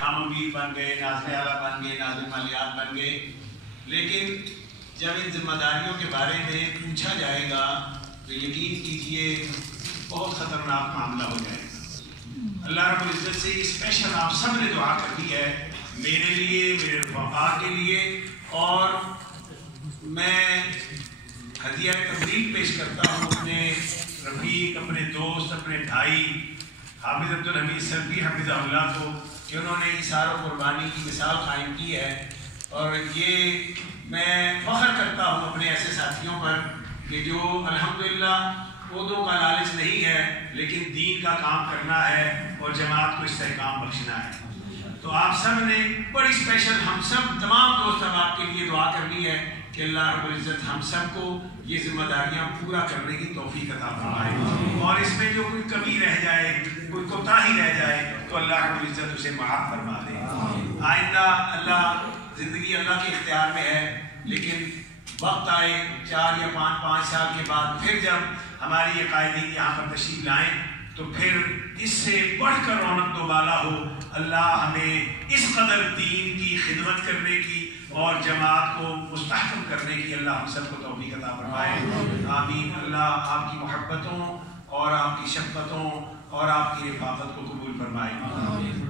हम अमीर बन गए, नाज़िम आला बन गए, नाज़िम मालियात बन गए, लेकिन जब इन जिम्मेदारियों के बारे में पूछा जाएगा तो यकीन कीजिए बहुत ख़तरनाक मामला हो जाएगा। अल्लाह रब्बुल इज़्ज़त से स्पेशल आप सब ने दुआ करनी है, मेरे लिए, मेरे रफ़ाक़ा के लिए, और मैं हदिया तबरीक पेश करता हूँ अपने रफ़ीक, अपने दोस्त, अपने भाई हामिद अब्दुल हमीद सल्फी हफिज़हुल्लाह को, कि उन्होंने इसार और कुर्बानी की मिसाल कायम की है। और ये मैं फ़ख्र करता हूँ अपने ऐसे साथियों पर कि जो अल्हम्दुलिल्लाह ओहदों का लालच नहीं है, लेकिन दीन का काम करना है और जमात को इस्तेहकाम बख्शना है। तो आप सब ने बड़ी स्पेशल, हम सब तमाम दोस्त अब आपके लिए दुआ करनी है कि अल्लाह रब्बुल इज़्ज़त हम सबको ये जिम्मेदारियाँ पूरा करने की तौफीक अता फरमाए, और इसमें जो कोई कमी रह जाए, कोई कोताही रह जाए, तो अल्लाह रब्बुल इज़्ज़त उसे माफ़ फरमा दे। आइंदा अल्लाह, ज़िंदगी अल्लाह के इख्तियार में है, लेकिन वक्त आए 4 या 5 साल के बाद फिर जब हमारी ये कायदीन यहाँ पर तशरीफ लाएँ तो फिर इससे बढ़कर रौनक दोबाला हो। अल्लाह हमें इस कदर दीन की खिदमत करने की और जमात को मुस्तहकम करने की अल्लाह हम सबको तौफीक अता फरमाए। आमीन। अल्लाह आपकी मोहब्बतों और आपकी शफ़क़तों और आपकी रिफ़ाक़त को कबूल फरमाए।